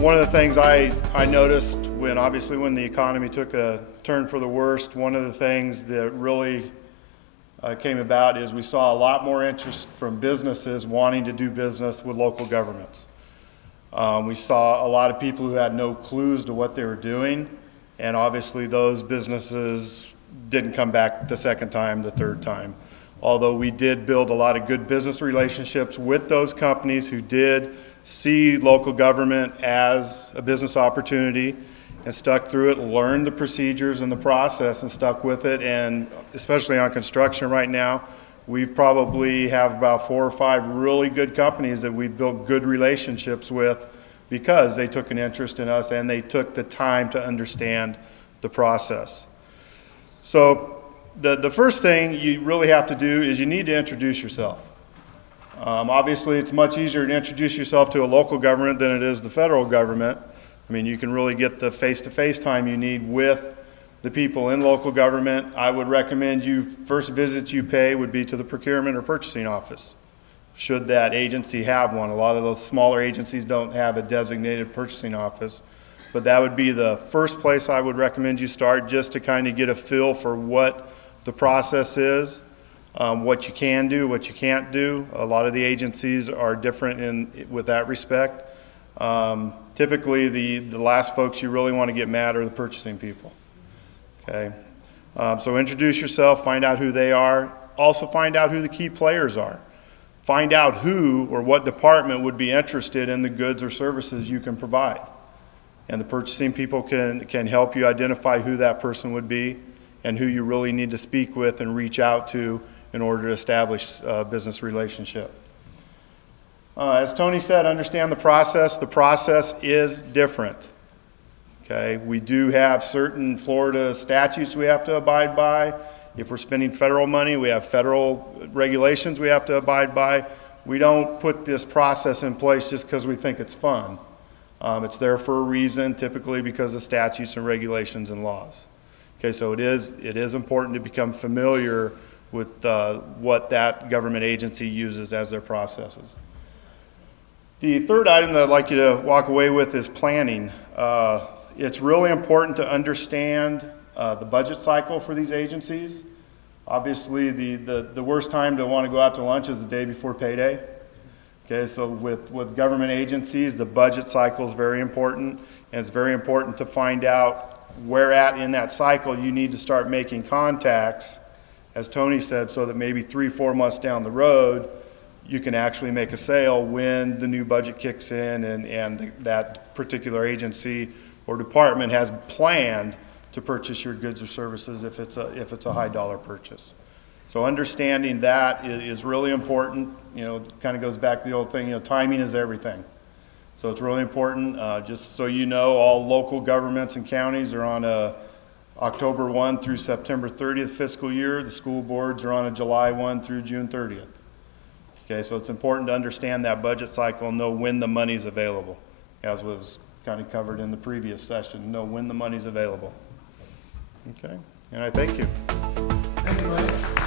One of the things I noticed obviously when the economy took a turn for the worst, one of the things that really came about is we saw a lot more interest from businesses wanting to do business with local governments. We saw a lot of people who had no clues to what they were doing, and obviously those businesses didn't come back the second time, the third time. Although we did build a lot of good business relationships with those companies who did see local government as a business opportunity and stuck through it, learned the procedures and the process and stuck with it. And especially on construction right now, we probably have about 4 or 5 really good companies that we've built good relationships with because they took an interest in us and they took the time to understand the process. So the first thing you really have to do is you need to introduce yourself. Obviously, it's much easier to introduce yourself to a local government than it is the federal government. I mean, you can really get the face-to-face time you need with the people in local government. I would recommend first visits you pay would be to the procurement or purchasing office, should that agency have one. A lot of those smaller agencies don't have a designated purchasing office, but that would be the first place I would recommend you start, just to kind of get a feel for what the process is. What you can do, what you can't do. A lot of the agencies are different with that respect. Typically, the last folks you really want to get mad are the purchasing people. Okay, so introduce yourself, find out who they are. Also find out who the key players are. Find out who or what department would be interested in the goods or services you can provide. And the purchasing people can help you identify who that person would be and who you really need to speak with and reach out to in order to establish a business relationship. As Tony said, understand the process. The process is different. Okay, we do have certain Florida statutes we have to abide by. If we're spending federal money, we have federal regulations we have to abide by. We don't put this process in place just because we think it's fun. It's there for a reason, typically because of statutes and regulations and laws. Okay, so it is important to become familiar with what that government agency uses as their processes. The third item that I'd like you to walk away with is planning. It's really important to understand the budget cycle for these agencies. Obviously, the worst time to want to go out to lunch is the day before payday. Okay, so with government agencies, the budget cycle is very important, and it's very important to find out where in that cycle you need to start making contacts, as Tony said, so that maybe 3-4 months down the road, you can actually make a sale when the new budget kicks in and that particular agency or department has planned to purchase your goods or services if it's a high dollar purchase. So understanding that is really important. You know, it kind of goes back to the old thing, you know, timing is everything. So it's really important. Just so you know, all local governments and counties are on a October 1 through September 30th fiscal year. The school boards are on a July 1 through June 30th. Okay, so it's important to understand that budget cycle and know when the money's available, as was kind of covered in the previous session. Know when the money's available. Okay, and I thank you. Thank you, Mike.